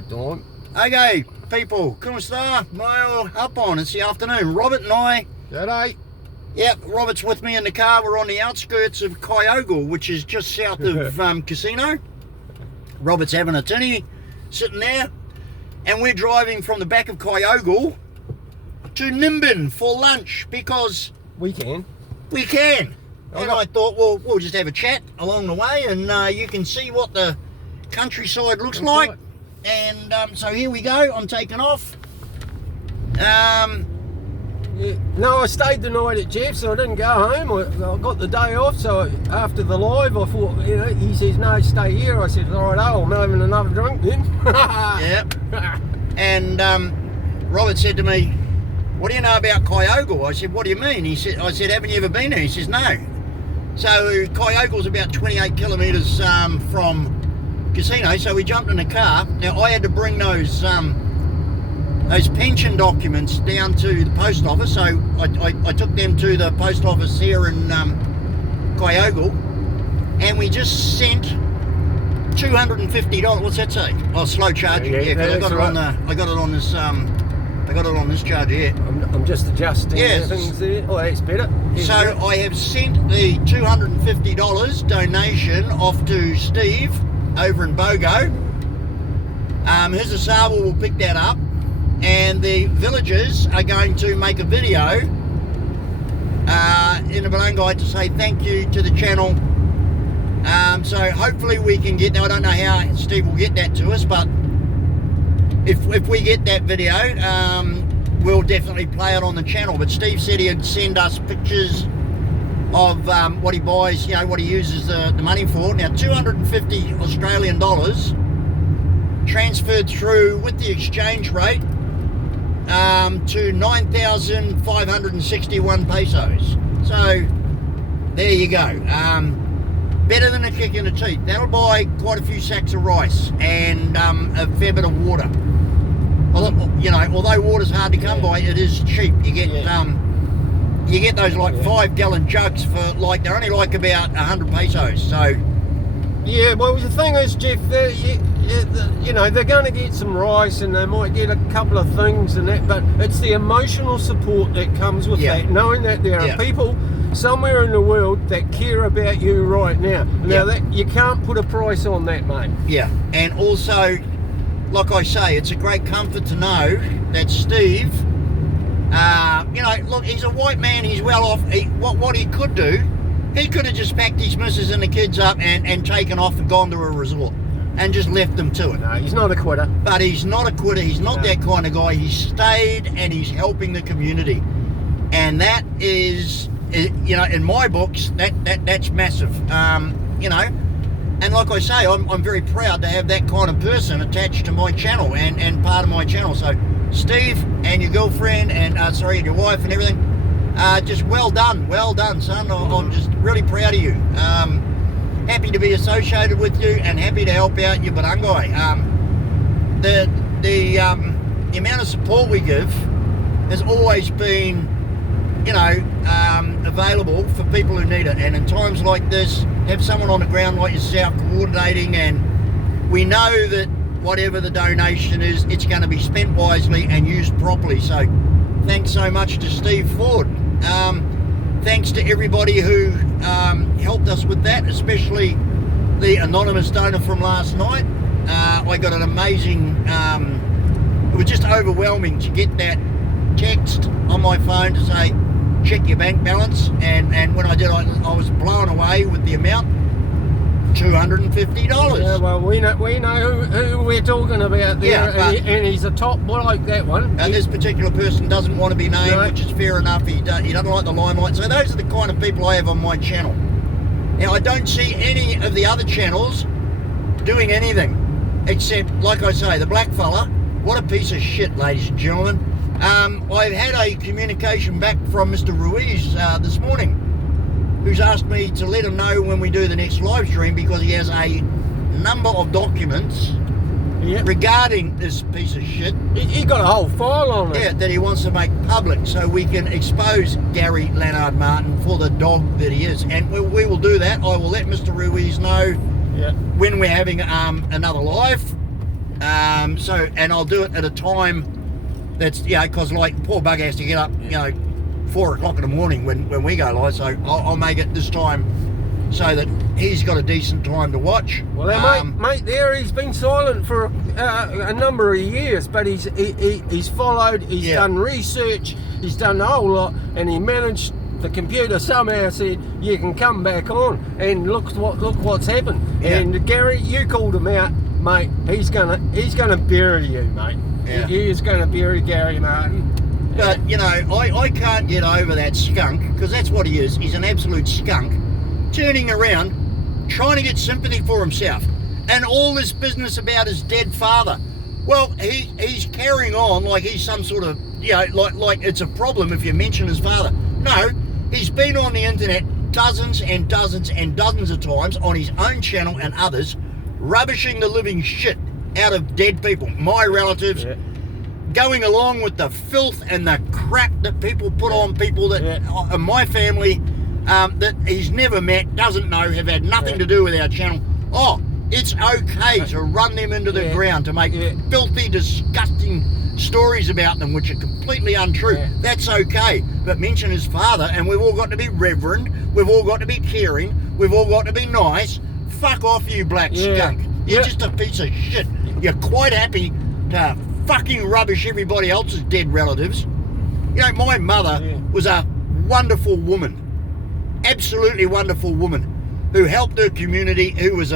Dawn. Okay, people, como está? Mayo up on. It's the afternoon. Robert and I, G'day. yep, Robert's with me in the car. We're on the outskirts of Kyogle, which is just south of Casino. Robert's having a tinny, sitting there, and we're driving from the back of Kyogle to Nimbin for lunch because We can. we can. And Okay. I thought, well, we'll just have a chat along the way, and you can see what the countryside looks That's like. right. And so here we go. I'm taking off. Yeah. No, I stayed the night at Jeff's, so I didn't go home. I got the day off, so after the live, I thought, he says, no, stay here. I said, all right, I'm having another drink then. Yeah. And Robert said to me, what do you know about Kyogle? I said, what do you mean? I said, haven't you ever been there? He says, no. So Kyogle's about 28 kilometres from Casino, so we jumped in the car. Now I had to bring those pension documents down to the post office, so I took them to the post office here in Kyogle, and we just sent $250. What's that say? Oh, slow charging. Yeah, because I got it on this charger here. I'm just adjusting Yes. things there. Oh, that's better. So I have sent the $250 donation off to Steve over in Bogo. His Asawa will pick that up, and the villagers are going to make a video in the Barangay to say thank you to the channel. So hopefully we can get that. I don't know how Steve will get that to us, but if we get that video, we'll definitely play it on the channel. But Steve said he'd send us pictures of what he buys, what he uses the money for. Now, 250 Australian dollars transferred through with the exchange rate to 9,561 pesos. So there you go. Better than a kick in the teeth. That'll buy quite a few sacks of rice and a fair bit of water. Although water's hard to come by, it is cheap. You get you get those 5-gallon jugs for they're only about 100 pesos. So yeah, well the thing is, Jeff, they're going to get some rice and they might get a couple of things and that, but it's the emotional support that comes with that, knowing that there are people somewhere in the world that care about you right now. Now that you can't put a price on that, mate. Yeah, and also, like I say, it's a great comfort to know that Steve, look, he's a white man, he's well off. What he could do, he could have just packed his missus and the kids up and taken off and gone to a resort and just left them to it. No, he's not a quitter. But he's not a quitter, he's not that kind of guy. He's stayed and he's helping the community. And that is, in my books, that's massive. And like I say, I'm very proud to have that kind of person attached to my channel and part of my channel. So Steve and your girlfriend and and your wife and everything, just well done, son. I'm just really proud of you. Happy to be associated with you and happy to help out your barangay. The amount of support we give has always been available for people who need it, and in times like this, have someone on the ground like yourself coordinating, and we know that whatever the donation is, it's going to be spent wisely and used properly. So thanks so much to Steve Ford. Thanks to everybody who helped us with that, especially the anonymous donor from last night. I got an amazing, it was just overwhelming to get that text on my phone to say check your bank balance, and when I did, I was blown away with the amount. $250. Yeah, well, we know who we're talking about there, and he's a top bloke, that one. And this particular person doesn't want to be named, which is fair enough. He doesn't like the limelight. So those are the kind of people I have on my channel. Now, I don't see any of the other channels doing anything except, like I say, the black fella. What a piece of shit, ladies and gentlemen. I've had a communication back from Mr. Ruiz this morning, who's asked me to let him know when we do the next live stream, because he has a number of documents regarding this piece of shit. He got a whole file on it. Yeah, that he wants to make public so we can expose Gary Leonard Martin for the dog that he is. And we will do that. I will let Mr. Ruiz know when we're having another live. And I'll do it at a time that's, because like poor bugger has to get up, 4 o'clock in the morning when we go live. So I'll make it this time so that he's got a decent time to watch. Well, mate, there he's been silent for a number of years, but he's followed, he's done research, he's done a whole lot, and he managed. The computer somehow said you can come back on, and look what's happened. Yeah. And Gary, you called him out, mate. He's gonna bury you, mate. Yeah. He is gonna bury Gary Martin. But I can't get over that skunk, because that's what he is. He's an absolute skunk, turning around, trying to get sympathy for himself, and all this business about his dead father. Well, he's carrying on like he's some sort of like it's a problem if you mention his father. No. He's been on the internet dozens and dozens and dozens of times on his own channel and others, rubbishing the living shit out of dead people, my relatives, going along with the filth and the crap that people put on people that in my family that he's never met, doesn't know, have had nothing to do with our channel. Oh, it's okay to run them into the ground, to make filthy, disgusting stories about them which are completely untrue. That's okay, but mention his father, and we've all got to be reverend, we've all got to be caring, we've all got to be nice. Fuck off, you black skunk. You're just a piece of shit. You're quite happy to fucking rubbish everybody else's dead relatives. My mother was a wonderful woman, absolutely wonderful woman, who helped her community, who was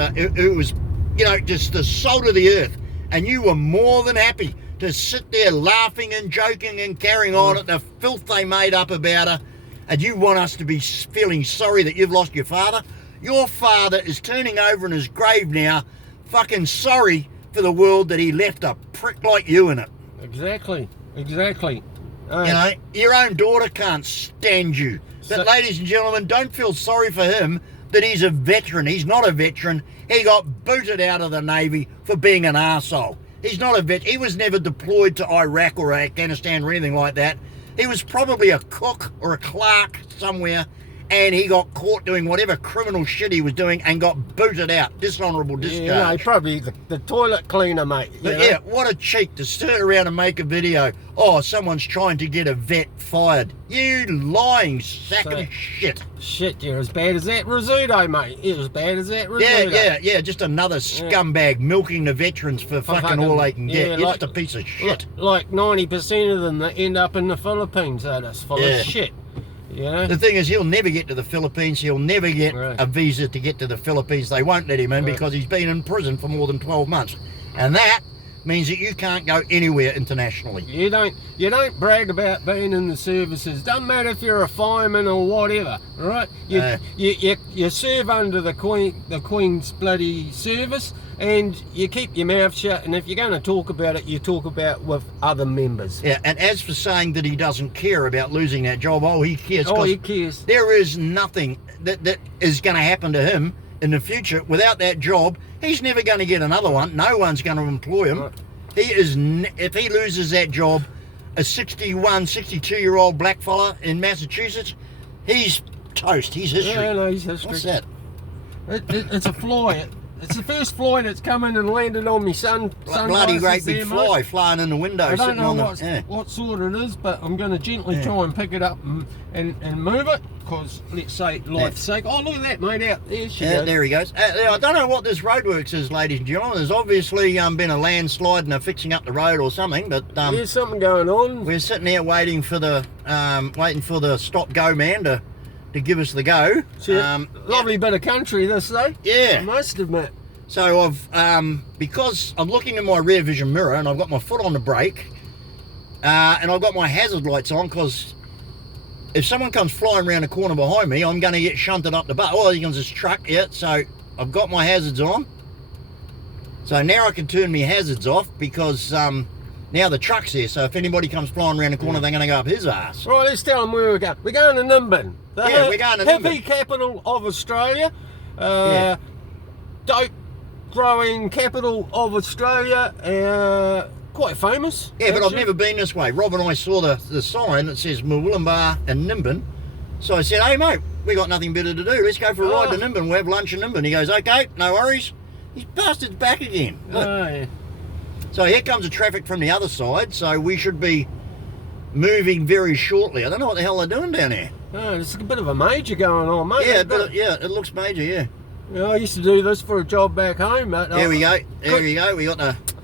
just the salt of the earth, and you were more than happy to sit there laughing and joking and carrying on at the filth they made up about her, and you want us to be feeling sorry that you've lost your father? Your father is turning over in his grave now, fucking sorry for the world that he left a prick like you in it. Exactly. Your own daughter can't stand you. But ladies and gentlemen, don't feel sorry for him that he's a veteran. He's not a veteran. He got booted out of the Navy for being an arsehole. He's not a vet. He was never deployed to Iraq or Afghanistan or anything like that. He was probably a cook or a clerk somewhere, and he got caught doing whatever criminal shit he was doing and got booted out. Dishonourable discharge. Probably the toilet cleaner, mate. But what a cheek to turn around and make a video. Oh, someone's trying to get a vet fired. You lying sack of shit. Shit, you're as bad as that Rizzuto, mate. You're as bad as that Rizzuto. Yeah, just another scumbag milking the veterans for fucking all they can get. You're just a piece of shit. Like 90% of them that end up in the Philippines are just full of shit. The thing is, he'll never get to the Philippines. He'll never get a visa to get to the Philippines. They won't let him in because he's been in prison for more than 12 months. And that means that you can't go anywhere internationally. You don't brag about being in the services. Doesn't matter if you're a fireman or whatever, right? You serve under the Queen's bloody service, and you keep your mouth shut, and if you're going to talk about it, you talk about with other members. Yeah, and as for saying that he doesn't care about losing that job, he cares. Oh, he cares. There is nothing that is going to happen to him in the future. Without that job, he's never going to get another one. No one's going to employ him. Right. If he loses that job, a 62-year-old black fella in Massachusetts, he's toast. He's history. Yeah, no, he's history. What's that? It's a fly. It's the first fly that's come in and landed on me bloody great big fly flying in the window. I don't know what sort it is, but I'm going to gently try and pick it up and move it, because, let's say, life's sake. Oh, look at that, mate, out there. There he goes. I don't know what this roadworks is, ladies and gentlemen. There's obviously been a landslide and they're fixing up the road or something, but there's something going on. We're sitting here waiting for the stop-go man to give us the go. Lovely bit of country this, though. Yeah. I must admit. So I've, because I'm looking in my rear vision mirror and I've got my foot on the brake, and I've got my hazard lights on, because if someone comes flying around the corner behind me, I'm going to get shunted up the butt. Oh, here comes this truck. Yeah, so I've got my hazards on. So now I can turn my hazards off, because now the truck's here. So if anybody comes flying around the corner, they're going to go up his ass. Right, let's tell them where we're going. We're going to Nimbin. We're going to Nimbin. Hippie capital of Australia. Dope growing capital of Australia. Quite famous. Yeah, but I've never been this way. Rob and I saw the sign that says Murwillumbah and Nimbin. So I said, hey mate, we got nothing better to do. Let's go for a ride to Nimbin. We'll have lunch in Nimbin. He goes, okay, no worries. His bastard's back again. Yeah. So here comes the traffic from the other side, so we should be moving very shortly. I don't know what the hell they're doing down there. Oh, there's a bit of a major going on, mate. Yeah, but it looks major, yeah. Yeah, I used to do this for a job back home, mate. There we go. There we go.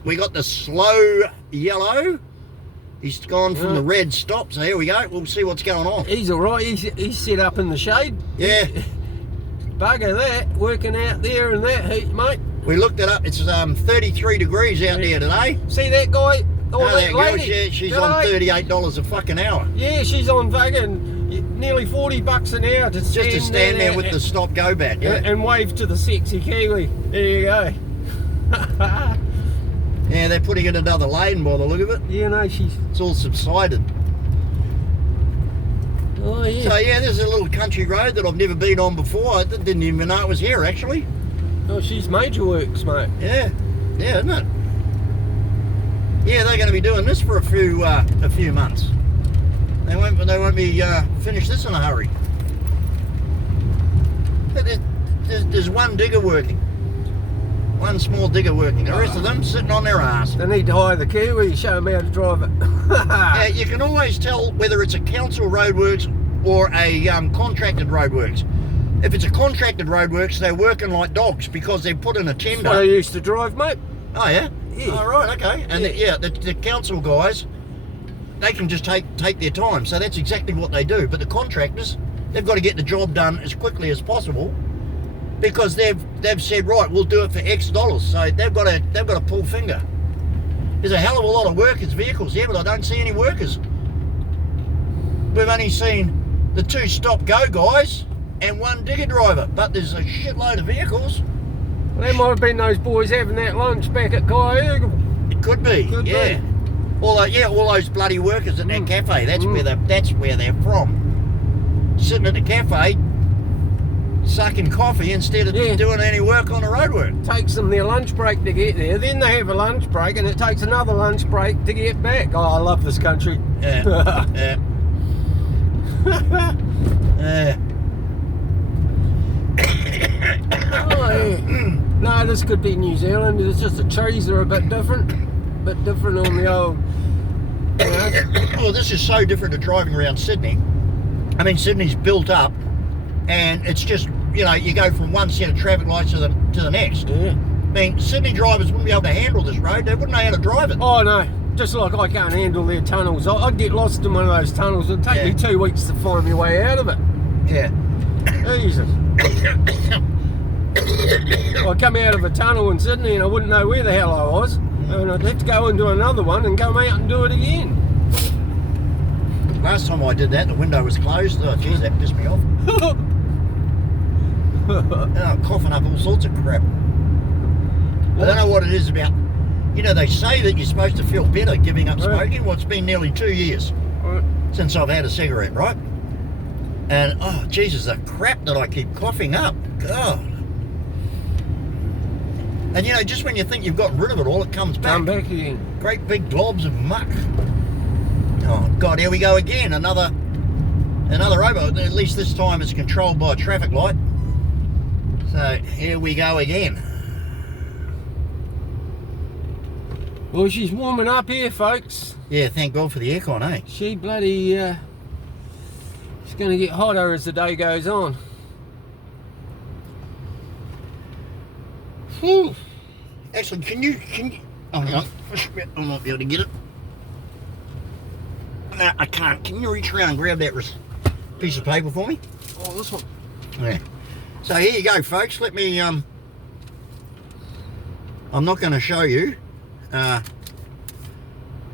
We got the slow yellow. He's gone from the red stop, so here we go. We'll see what's going on. He's all right. He's set up in the shade. Yeah. Bugger that, working out there in that heat, mate. We looked it up. It's 33 degrees out there today. See that guy? Oh, that girl, lady. she's on $38 a fucking hour. Yeah, she's on fucking nearly $40 an hour Just to stand there with the stop go back. Yeah. And wave to the sexy Kiwi. There you go. Yeah, they're putting in another lane by the look of it. Yeah, no, It's all subsided. Oh, yeah. So, yeah, there's a little country road that I've never been on before. I didn't even know it was here, actually. Oh, she's major works, mate. Yeah. Yeah, isn't it? Yeah, they're going to be doing this for a few months. They won't be finish this in a hurry. There's one digger working. One small digger working. The rest of them sitting on their ass. They need to hire the Kiwi, show them how to drive it. Yeah, you can always tell whether it's a council roadworks or a contracted roadworks. If it's a contracted roadworks, they're working like dogs because they've put in a tender. That's what I used to drive, mate. Oh, yeah? Yeah. Oh, right, okay. And the council guys, they can just take their time. So that's exactly what they do. But the contractors, they've got to get the job done as quickly as possible because they've said, right, we'll do it for X dollars. So they've got to pull finger. There's a hell of a lot of workers' vehicles here, but I don't see any workers. We've only seen the 2 stop-go guys and 1 digger driver, but there's a shitload of vehicles. Well, that might have been those boys having that lunch back at Kyoga. It could be, Could yeah. be. All those bloody workers at that cafe. That's where they're from. Sitting at the cafe, sucking coffee instead of doing any work on the roadwork. Takes them their lunch break to get there. Then they have a lunch break, and it takes another lunch break to get back. Oh, I love this country. Yeah. Yeah. Yeah. Oh, yeah. No, this could be New Zealand. It's just the trees are a bit different on the old. Well, this is so different to driving around Sydney. I mean, Sydney's built up, and it's just, you go from one set of traffic lights to the next. Yeah. I mean, Sydney drivers wouldn't be able to handle this road. They wouldn't know how to drive it. Oh no, just like I can't handle their tunnels. I'd get lost in one of those tunnels. It'd take me 2 weeks to find my way out of it. Yeah. Jesus. I'd come out of a tunnel in Sydney and I wouldn't know where the hell I was. And I'd have to go into another one and come out and do it again. Last time I did that, the window was closed. Oh, geez, that pissed me off. Coughing up all sorts of crap. I don't know what it is about. They say that you're supposed to feel better giving up smoking. Well, it's been nearly 2 years since I've had a cigarette, right? And, oh, Jesus, the crap that I keep coughing up. God. And, just when you think you've gotten rid of it all, it comes back. Come back again. Great big globs of muck. Oh, God, here we go again. Another robo. At least this time it's controlled by a traffic light. So, here we go again. Well, she's warming up here, folks. Yeah, thank God for the aircon, eh? She bloody, it's going to get hotter as the day goes on. Whew. Actually, can you, oh, hang on. I might be able to get it. No, I can't. Can you reach around and grab that piece of paper for me? Oh, this one. Yeah. So here you go, folks. Let me, I'm not going to show you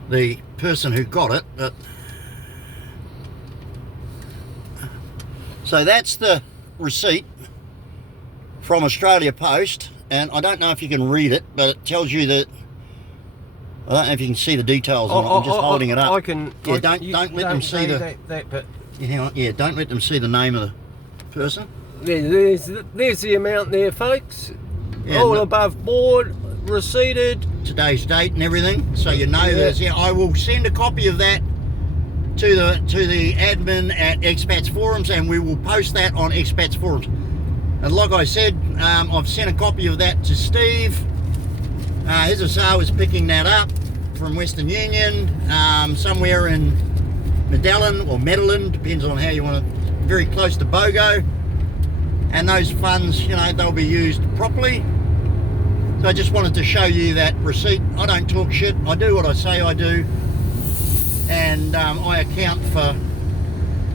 the person who got it, but so that's the receipt from Australia Post, and I don't know if you can read it, but it tells you that, I don't know if you can see the details on it. I'm just holding it up. I can. Yeah, don't let them see the that bit. Yeah, hang on. Yeah, don't let them see the name of the person. There's the amount there, folks. Yeah, all above board, receipted. Today's date and everything, so you know there's. Yeah, I will send a copy of that to the admin at Expats Forums, and we will post that on Expats Forums. And like I said, I've sent a copy of that to Steve. Hizasar was picking that up from Western Union, somewhere in Medellin, depends on how you want to, very close to BOGO. And those funds, you know, they'll be used properly. So I just wanted to show you that receipt. I don't talk shit, I do what I say I do. And I account for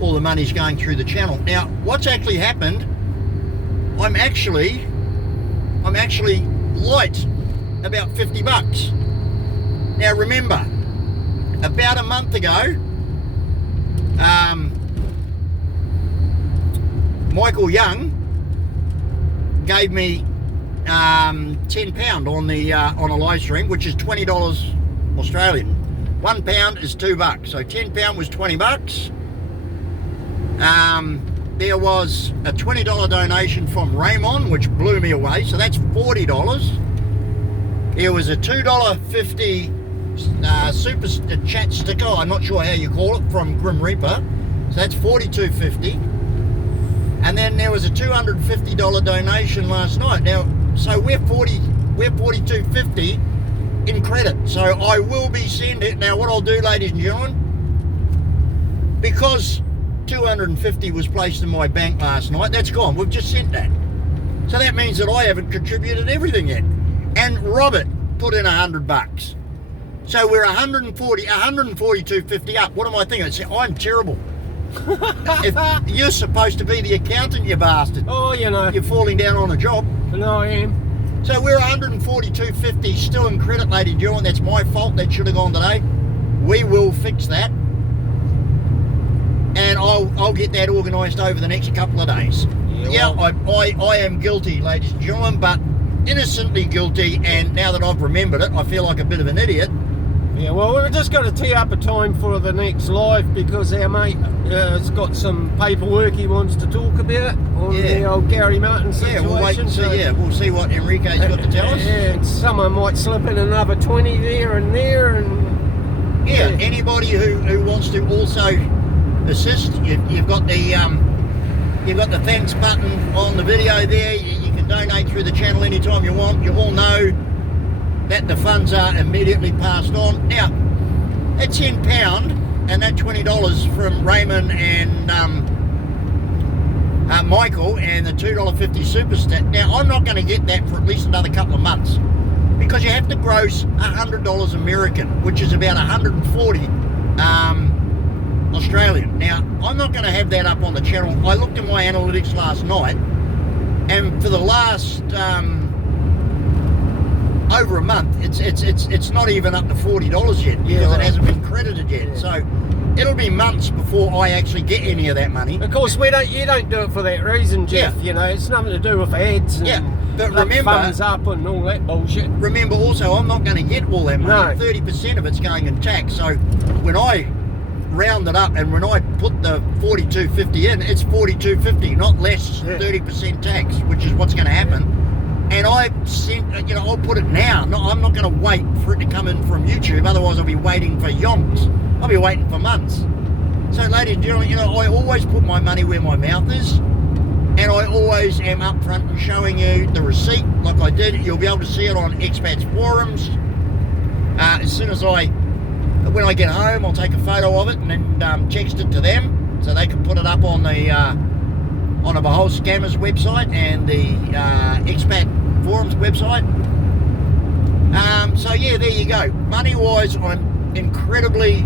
all the money's going through the channel. Now, what's actually happened, I'm actually light about 50 bucks. Now remember, about a month ago, Michael Young gave me £10 on a live stream, which is $20 Australian. £1 is $2, so £10 was 20 bucks. There was a $20 donation from Raymond, which blew me away, so that's $40. There was a $2.50 super chat sticker, I'm not sure how you call it, from Grim Reaper, so that's $42.50. And then there was a $250 donation last night. Now, so we're $42.50 in credit. So I will be sending, now what I'll do, ladies and gentlemen, because $250 was placed in my bank last night, that's gone, we've just sent that. So that means that I haven't contributed everything yet. And Robert put in $100. So we're $142.50 up. What am I thinking? I'm terrible. If you're supposed to be the accountant, you bastard. Oh, you know. You're falling down on a job. No, I am. So we're $142.50 still in credit, ladies and gentlemen. That's my fault. That should have gone today. We will fix that. And I'll get that organised over the next couple of days. Yeah, I am guilty, ladies and gentlemen, but innocently guilty. And now that I've remembered it, I feel like a bit of an idiot. Yeah, well, we've just got to tee up a time for the next live because our mate has got some paperwork he wants to talk about on the old Gary Martin situation. Yeah, we'll wait and see. We'll see what Enrique's got to tell us. And someone might slip in another 20 there and there, and anybody who wants to also assist, you've got the thanks button on the video there. You can donate through the channel anytime you want. You all know that the funds are immediately passed on. Now, that £10 and that $20 from Raymond and Michael and the $2.50 super stat. Now, I'm not going to get that for at least another couple of months because you have to gross $100 American, which is about 140 Australian. Now, I'm not going to have that up on the channel. I looked at my analytics last night, and for the last over a month, it's not even up to $40 yet because it hasn't been credited yet. Yeah. So it'll be months before I actually get any of that money. Of course, you don't do it for that reason, Jeff. You know, it's nothing to do with ads. And but remember, funds up and all that bullshit. Remember, also, I'm not going to get all that money. No. 30% of it's going in tax. So when I round it up and when I put the $42.50 in, it's $42.50, not less 30% tax, which is what's going to happen. And I sent, I'll put it now. No, I'm not going to wait for it to come in from YouTube. Otherwise, I'll be waiting for yonks. I'll be waiting for months. So, ladies and gentlemen, I always put my money where my mouth is. And I always am upfront and showing you the receipt like I did. You'll be able to see it on Expats Forums. As soon as when I get home, I'll take a photo of it and then text it to them so they can put it up on the Behold Scammers website and the Expat Forums website. So yeah, there you go. Money-wise, I'm incredibly,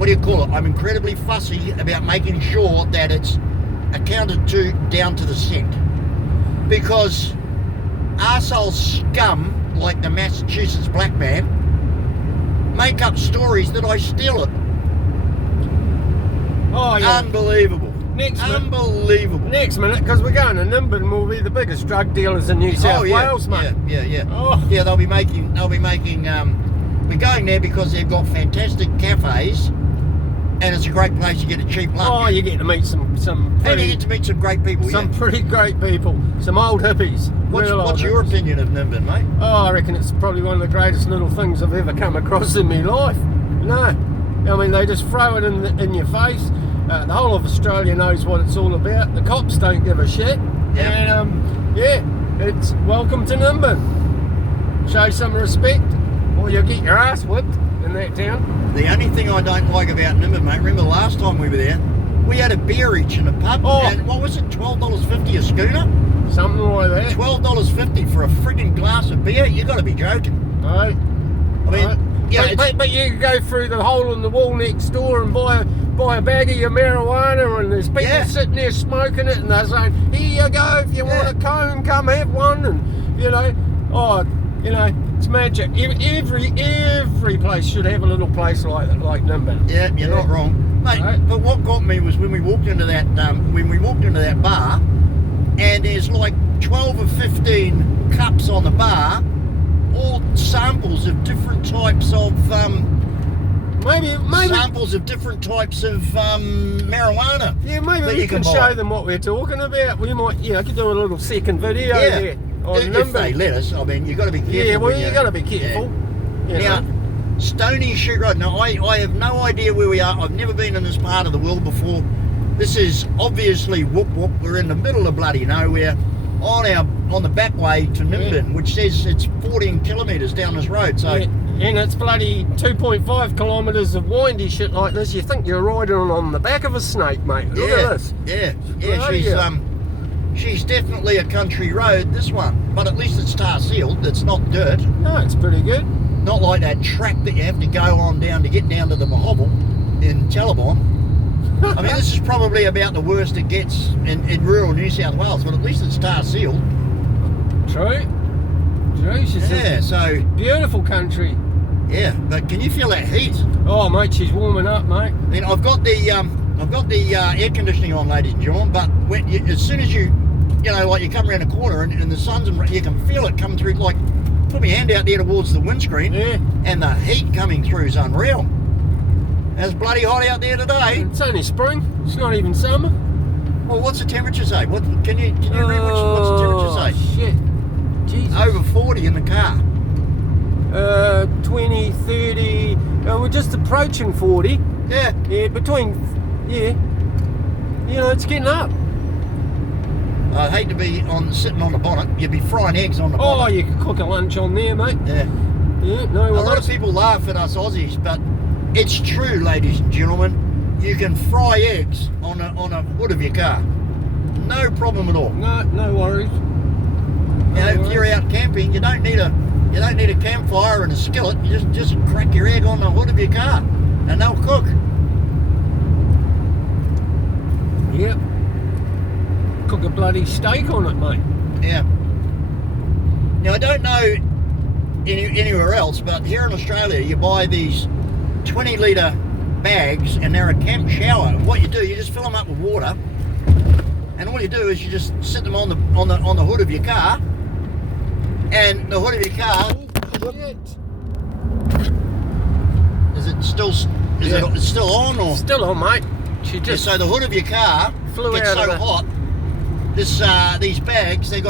I'm incredibly fussy about making sure that it's accounted to down to the cent. Because arsehole scum like the Massachusetts black man make up stories that I steal it. Oh yeah. Unbelievable. Unbelievable. Next minute, because we're going to Nimbin, and we'll be the biggest drug dealers in New South Wales, mate. Yeah. Oh. Yeah, they'll be making. We're going there because they've got fantastic cafes, and it's a great place to get a cheap lunch. Oh, you get to meet some and you get to meet some great people. Some pretty great people. Some old hippies. What's your opinion of Nimbin, mate? Oh, I reckon it's probably one of the greatest little things I've ever come across in my life. No, I mean they just throw it in your face. The whole of Australia knows what it's all about. The cops don't give a shit. Yeah. And it's welcome to Nimbin. show some respect, or you'll get your ass whipped in that town. The only thing I don't like about Nimbin, mate, remember the last time we were there, we had a beer each in a pub, and what was it, $12.50 a schooner? Something like that. $12.50 for a frigging glass of beer? You got to be joking. Right. I mean, yeah, but you can go through the hole in the wall next door and buy a bag of your marijuana, and there's people sitting there smoking it, and they're saying, "Here you go, if you want a cone, come have one." And it's magic. Every place should have a little place like Nimbin. Yeah, you're not wrong, mate. Right. But what got me was when we walked into that bar, and there's like 12 or 15 cups on the bar, all samples of different types of maybe samples of different types of marijuana. Yeah, maybe we can show them what we're talking about. We might, could do a little second video there. If they let us, I mean, you've got to be careful. Yeah, well, you've got to be careful. Yeah. Now, Stony Shoot Road. Now, I have no idea where we are. I've never been in this part of the world before. This is obviously Whoop Whoop. We're in the middle of bloody nowhere on the back way to Nimbin, which says it's 14 kilometres down this road. So, and it's bloody 2.5 kilometres of windy shit like this. You think you're riding on the back of a snake, mate. Look at this. Yeah. She's definitely a country road, this one, but at least it's tar sealed. It's not dirt. No, it's pretty good. Not like that track that you have to go on down to get down to the Mahobble in Chalabon. I mean, this is probably about the worst it gets in rural New South Wales, but at least it's tar sealed. True. So beautiful country. Yeah, but can you feel that heat? Oh, mate, she's warming up, mate. I mean, I've got the air conditioning on, ladies and gentlemen, but as soon as you come around a corner and the sun's, you can feel it come through. Like, put my hand out there towards the windscreen, and the heat coming through is unreal. It's bloody hot out there today. It's only spring. It's not even summer. Well, what's the temperature say? What can you read? What's the temperature say? Shit. Jesus. Over 40 in the car. 20, 30. We're just approaching 40. Yeah. Yeah, it's getting up. I'd hate to be sitting on the bonnet. You'd be frying eggs on the bonnet. Oh, you could cook a lunch on there, mate. Yeah. Yeah, no worries. A lot of people laugh at us Aussies, but it's true, ladies and gentlemen. You can fry eggs on a hood of your car. No problem at all. No worries. If you're out camping, you don't need a campfire and a skillet. You just crack your egg on the hood of your car, and they'll cook. Yep. Cook a bloody steak on it, mate. Yeah. Now, I don't know anywhere else, but here in Australia, you buy these 20-litre bags, and they're a camp shower. And what you do, you just fill them up with water, and all you do is you just sit them on the hood of your car, and the hood of your car. Is it still? It's still on, or still on, mate? So the hood of your car gets so hot. These bags, they're